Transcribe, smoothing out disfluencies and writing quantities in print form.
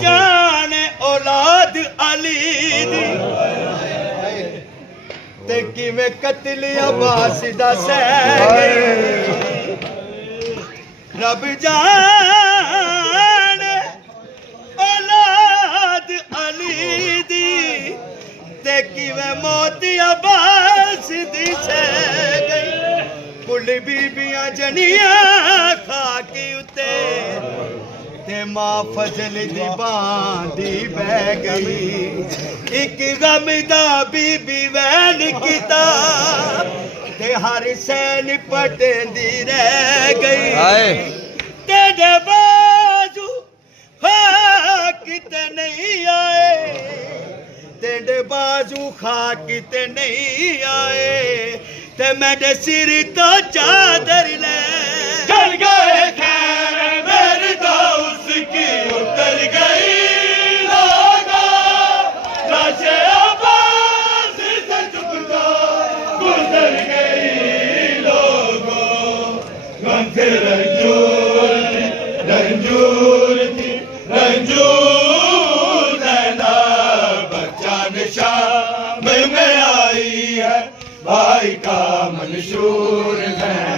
जान औलाद अली दी ते किवें कत्ल अब्बास दा सह गई रब जान औलाद अली दी ते किवें मौत अब्बास दी सह गई कुल बीबियां जनियां खाकी उते ते मां फजल दी बांधी बह गई एक गम दा बीबी वैन किता ते हर सैन पटेंदी रह गई तेरे बाजू किते नहीं आए तेरे बाजू खा किते नहीं आए ते मेरे सिर तो चादर ले चल गए खैर मेरी तो उसकी उतर गई लोगा लाशे अब्बास से चुपका गुजर गई लोगों गंथे रंजूर थी रंजूर नैना बच्चा शाम में आई है भाई का मंशूर है